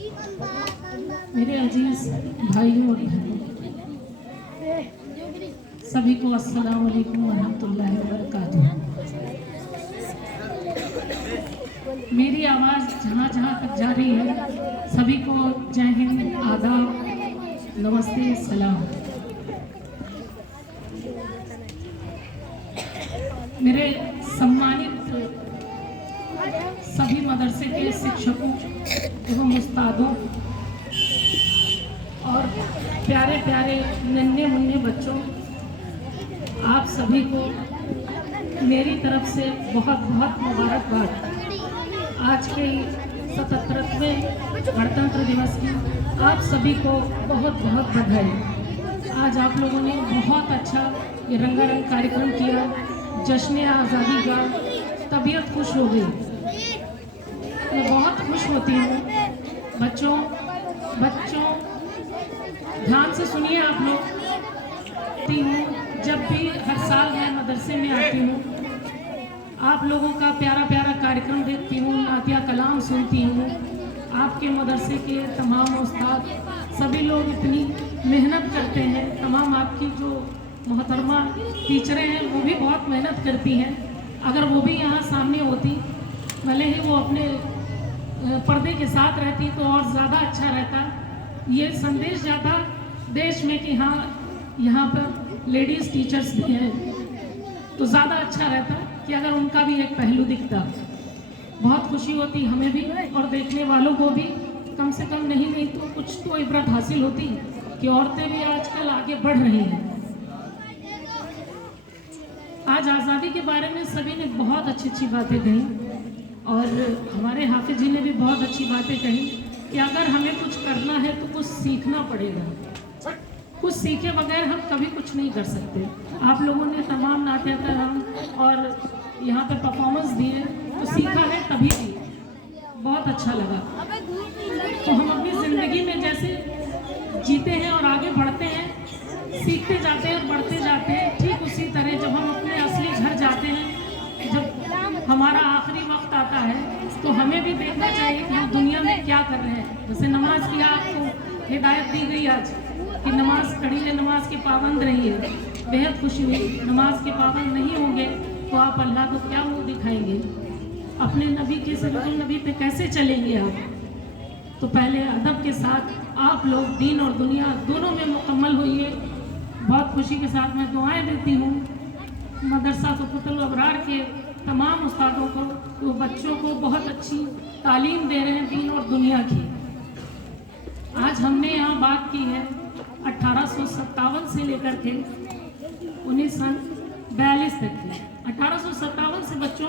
मेरे अजीज भाइयों और बहनों, सभी को अस्सलाम वालेकुम वरहमतुल्लाहि वबरकातुहू। मेरी आवाज़ जहाँ जहाँ तक जा रही है, सभी को जय हिंद, आदाब, नमस्ते, सलाम। मेरे सम्मानित सभी मदरसे के शिक्षकों एवं उस्तादों और प्यारे प्यारे नन्हे मुन्ने बच्चों, आप सभी को मेरी तरफ से बहुत बहुत मुबारकबाद। आज के 77वें गणतंत्र दिवस की आप सभी को बहुत बहुत बधाई। आज आप लोगों ने बहुत अच्छा ये रंगारंग कार्यक्रम किया, जश्न आज़ादी का। तबीयत खुश हो गई, मैं बहुत खुश होती हूँ। बच्चों ध्यान से सुनिए आप लोग। जब भी हर साल मैं मदरसे में आती हूँ, आप लोगों का प्यारा प्यारा कार्यक्रम देखती हूँ, नातिया कलाम सुनती हूँ। आपके मदरसे के तमाम उस्ताद सभी लोग इतनी मेहनत करते हैं। तमाम आपकी जो मोहतरमा टीचरें हैं वो भी बहुत मेहनत करती हैं। अगर वो भी यहाँ सामने होती, भले ही वो अपने पर्दे के साथ रहती तो और ज़्यादा अच्छा रहता। ये संदेश जाता देश में कि हाँ, यहाँ पर लेडीज़ टीचर्स भी हैं, तो ज़्यादा अच्छा रहता कि अगर उनका भी एक पहलू दिखता। बहुत खुशी होती हमें भी और देखने वालों को भी। कम से कम नहीं तो कुछ तो इबरत हासिल होती कि औरतें भी आजकल आगे बढ़ रही हैं। आज आज़ादी के बारे में सभी ने बहुत अच्छी अच्छी बातें कही और हमारे हाफिज जी ने भी बहुत अच्छी बातें कही कि अगर हमें कुछ करना है तो कुछ सीखना पड़ेगा। कुछ सीखे बगैर हम कभी कुछ नहीं कर सकते। आप लोगों ने तमाम नाते कराम और यहाँ पे परफॉर्मेंस दिए, तो सीखा है तभी भी बहुत अच्छा लगा। तो हम अपनी ज़िंदगी में जैसे जीते हैं और आगे बढ़ते हैं, सीखते जाते हैं और बढ़ते जाते हैं, ठीक उसी तरह जब हम अपने असली घर जाते हैं, जब हमारा आखिरी वक्त आता है, तो हमें भी देखना चाहिए कि हम दुनिया में क्या कर रहे हैं। जैसे नमाज की आपको हिदायत दी गई आज कि नमाज पढ़िए, नमाज के पाबंद रहिए। बेहद खुशी हुई। नमाज के पाबंद नहीं होंगे तो आप अल्लाह को क्या मुँह दिखाएंगे? अपने नबी के सल्लल्लाहु नबी पे कैसे चलेंगे आप? तो पहले अदब के साथ आप लोग दीन और दुनिया दोनों में मुकम्मल होइए। बहुत खुशी के साथ मैं दुआएं देती हूँ मदरसा सुफ़ुतुल अबरार के तमाम उस्तादों को, वो बच्चों को बहुत अच्छी तालीम दे रहे हैं दीन और दुनिया की। आज हमने यहाँ बात की है 1857 से लेकर के 1942 तक की। 1857 से बच्चों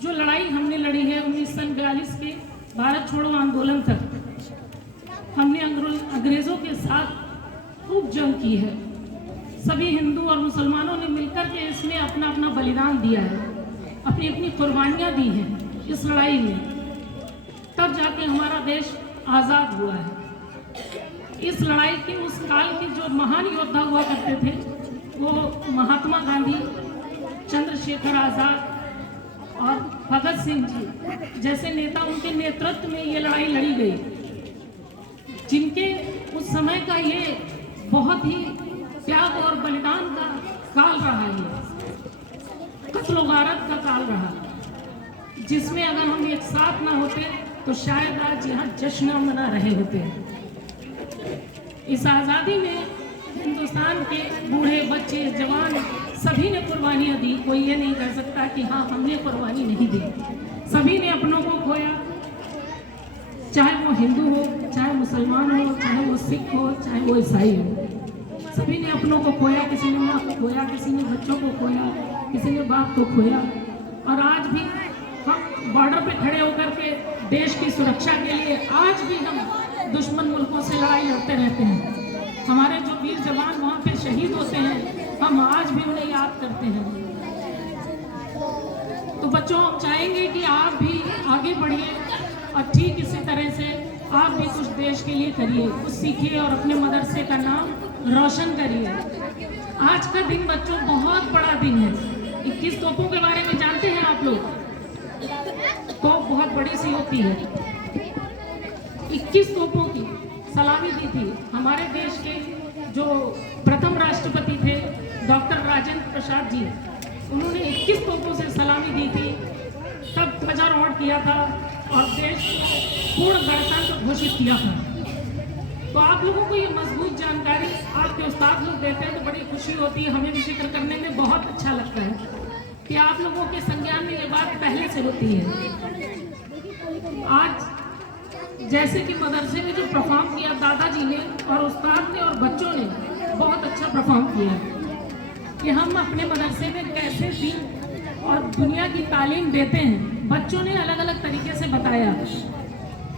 जो लड़ाई हमने लड़ी है 1942 के भारत छोड़ो आंदोलन तक, हमने अंग्रेज़ों के साथ खूब जंग की है। सभी हिंदू और मुसलमानों ने मिलकर के इसमें अपना अपना बलिदान दिया है, अपनी अपनी कुर्बानियाँ दी हैं इस लड़ाई में। तब जाके हमारा देश आज़ाद हुआ है। इस लड़ाई के उस काल के जो महान योद्धा हुआ करते थे वो महात्मा गांधी, चंद्रशेखर आज़ाद और भगत सिंह जी जैसे नेता, उनके नेतृत्व में ये लड़ाई लड़ी गई, जिनके उस समय का ये बहुत ही त्याग और बलिदान का काल रहा है, कत्ल गारत का काल रहा, जिसमें अगर हम एक साथ ना होते तो शायद आज यहाँ जश्न मना रहे होते। इस आज़ादी में हिंदुस्तान के बूढ़े, बच्चे, जवान सभी ने कुर्बानियाँ दी। कोई ये नहीं कर सकता कि हाँ हमने कुर्बानी नहीं दी। सभी ने अपनों को खोया, चाहे वो हिंदू हो, चाहे मुसलमान हो, चाहे वो सिख हो, चाहे वो ईसाई हो। सभी ने अपनों को खोया। किसी ने माँ को खोया, किसी ने बच्चों को खोया, किसी ने बाप को खोया। और आज भी हम बॉर्डर पे खड़े होकर के देश की सुरक्षा के लिए आज भी हम दुश्मन मुल्कों से लड़ाई लड़ते रहते हैं। हमारे जो वीर जवान वहाँ पे शहीद होते हैं, हम आज भी उन्हें याद करते हैं। तो बच्चों, हम चाहेंगे कि आप भी आगे बढ़िए और ठीक इसी तरह से आप भी कुछ देश के लिए करिए, कुछ सीखिए और अपने मदरसे का नाम रोशन करिए। आज का दिन बच्चों बहुत बड़ा दिन है। 21 तोपों के बारे में जानते हैं आप लोग? तोप बहुत बड़ी सी होती है। 21 तोपों की सलामी दी थी। हमारे देश के जो प्रथम राष्ट्रपति थे डॉक्टर राजेंद्र प्रसाद जी, उन्होंने 21 तोपों से सलामी दी थी, तब ध्वजारोहण किया था और देश को पूर्ण गणतंत्र घोषित किया था। तो आप लोगों को ये मजबूत जानकारी आपके उस्ताद लोग देते हैं तो बड़ी खुशी होती है, हमें भी जिक्र करने में बहुत अच्छा लगता है कि आप लोगों के संज्ञान में ये बात पहले से होती है। आज जैसे कि मदरसे में जो परफॉर्म किया दादाजी ने और उस्ताद ने और बच्चों ने बहुत अच्छा परफॉर्म किया कि हम अपने मदरसे में कैसे दीन और दुनिया की तालीम देते हैं। बच्चों ने अलग अलग तरीके से बताया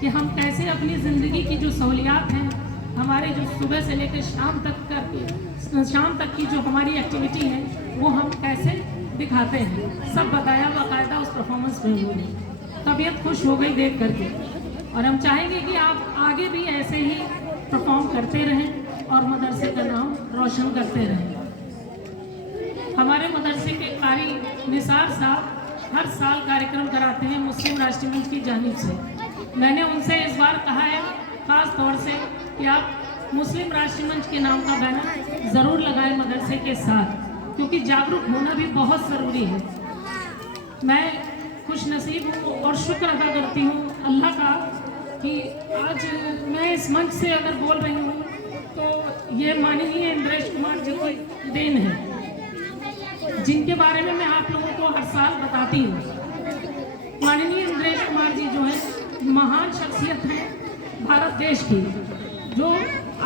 कि हम कैसे अपनी ज़िंदगी की जो सहूलियात हैं, हमारे जो सुबह से लेकर शाम तक की जो हमारी एक्टिविटी है वो हम कैसे दिखाते हैं, सब बताया बाकायदा उस परफॉर्मेंस में। उन्होंने तबीयत खुश हो गई देख करके, और हम चाहेंगे कि आप आगे भी ऐसे ही परफॉर्म करते रहें और मदरसे का नाम रोशन करते रहें। हमारे मदरसे के कारी निसार साहब हर साल कार्यक्रम कराते हैं मुस्लिम राष्ट्रीय मंच की जानिब से। मैंने उनसे इस बार कहा है ख़ास तौर से कि आप मुस्लिम राष्ट्रीय मंच के नाम का बैनर ज़रूर लगाएं मदरसे के साथ, क्योंकि जागरूक होना भी बहुत ज़रूरी है। मैं खुश नसीब हूँ और शुक्र अदा करती हूँ अल्लाह का कि आज मैं इस मंच से अगर बोल रही हूँ तो ये माननीय इंद्रेश कुमार जी की देन है, जिनके बारे में मैं आप लोगों को हर साल बताती हूँ। माननीय इंद्रेश कुमार जी जो है महान शख्सियत हैं भारत देश की, जो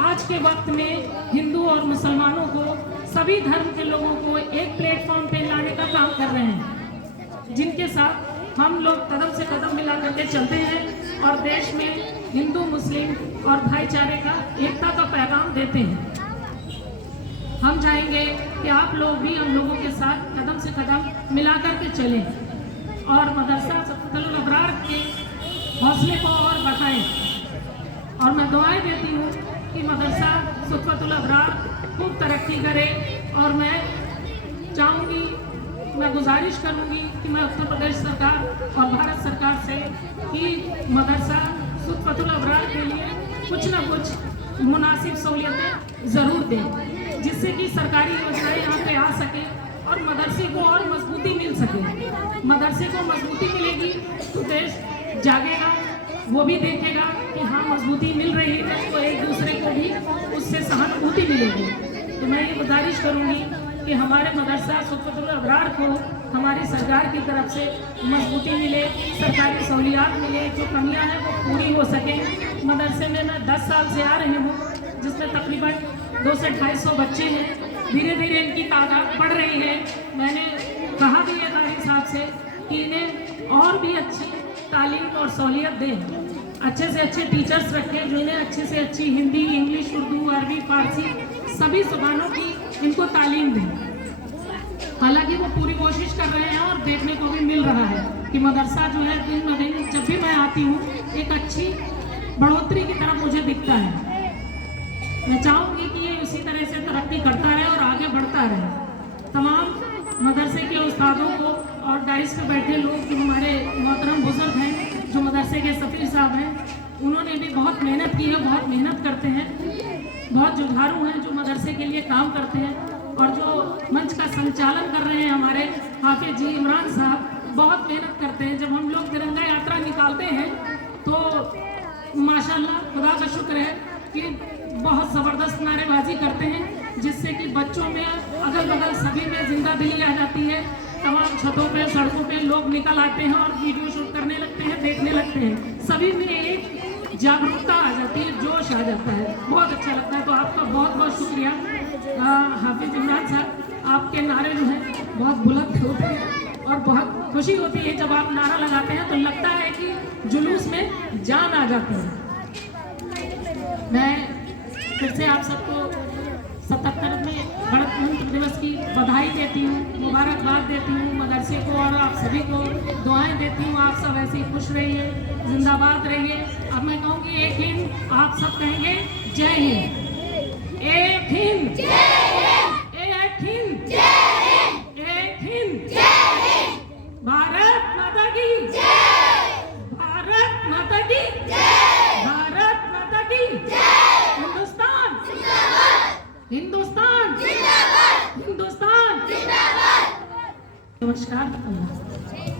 आज के वक्त में हिंदू और मुसलमानों को, सभी धर्म के लोगों को एक प्लेटफॉर्म पे लाने का काम कर रहे हैं, जिनके साथ हम लोग कदम से कदम मिला करके चलते हैं और देश में हिंदू मुस्लिम और भाईचारे का, एकता का पैगाम देते हैं। हम चाहेंगे कि आप लोग भी हम लोगों के साथ कदम से कदम मिला करके चलें और मदरसा सुफ़तुल अबरार के हौसले को और बढ़ाएं। और मैं दुआएं देती हूँ कि मदरसा सुफ़तुल अबरार खूब तरक्की करे, और मैं चाहूँगी, मैं गुजारिश करूँगी कि मैं उत्तर प्रदेश सरकार और भारत सरकार से कि मदरसा सुफ़तुल अबरार के लिए कुछ ना कुछ मुनासिब सहूलियतें ज़रूर दें, जिससे कि सरकारी योजनाएं यहाँ पे आ सके और मदरसे को और मजबूती मिल सके। मदरसे को मजबूती मिलेगी तो देश जागेगा, वो भी देखेगा कि हाँ मजबूती मिल रही है, तो एक दूसरे को भी उससे सहानुभूति मिलेगी। तो मैं ये गुजारिश करूँगी कि हमारे मदरसा सुफ़तुल अबरार को हमारी सरकार की तरफ से मजबूती मिले, सरकारी सहूलियात मिले, जो कमियाँ हैं वो पूरी हो सकें। मदरसे में मैं 10 साल से आ रही हूँ, जिसमें तकरीबन 200 से 250 बच्चे हैं। धीरे धीरे इनकी तादाद बढ़ रही है। मैंने कहा भी है कारी साहब से कि इन्हें और भी अच्छी तालीम और सहूलियत दें, अच्छे से अच्छे टीचर्स रखें जो इन्हें अच्छे से अच्छी हिंदी, इंग्लिश, उर्दू, अरबी, फारसी सभी ज़ुबानों की इनको तालीम दें। हालांकि वो पूरी कोशिश कर रहे हैं और देखने को भी मिल रहा है कि मदरसा जो है दिन ब दिन जब भी मैं आती हूँ एक अच्छी बढ़ोतरी की तरफ मुझे दिखता है। मैं चाहूँगी कि ये इसी तरह से तरक्की करता रहे और आगे बढ़ता रहे। तमाम मदरसे के उस्तादों को और डाइस पे बैठे लोग जो हमारे मोहतरम बुजुर्ग हैं, जो मदरसे के सफ़ीर साहब हैं, उन्होंने भी बहुत मेहनत की है, बहुत मेहनत करते हैं, बहुत जुझारू हैं जो मदरसे के लिए काम करते हैं। और जो मंच का संचालन कर रहे हैं हमारे हाफिज जी इमरान साहब, बहुत मेहनत करते हैं। जब हम लोग तिरंगा यात्रा निकालते हैं तो माशाल्लाह खुदा का शुक्र है कि बहुत ज़बरदस्त नारेबाजी करते हैं, जिससे कि बच्चों में, अगल बगल सभी में जिंदा दिली आ जाती है। तमाम छतों पे, सड़कों पे लोग निकल आते हैं और वीडियो शूट करने लगते हैं, देखने लगते हैं। सभी में एक जागरूकता आ जाती है, जोश आ जाता है, बहुत अच्छा लगता है। तो आपका बहुत बहुत शुक्रिया हाफिज इमरान साहब। आपके नारे जो हैं बहुत बुलंद होते हैं और बहुत खुशी होती है जब आप नारा लगाते हैं, तो लगता है कि जुलूस में जान आ जाती है। मैं फिर से आप सबको 77वें गणतंत्र दिवस की बधाई देती हूँ, मुबारकबाद देती हूँ मदरसे को और आप सभी को दुआएं देती हूँ। आप सब ऐसे ही खुश रहिए, जिंदाबाद रहिए। अब मैं कहूँगी एक हिंद, आप सब कहेंगे जय हिंद। एक हिंद, एक हिंद, एक हिंद। भारत माता की, भारत माता की, भारत हिंदुस्तान हिंदुस्तान। नमस्कार।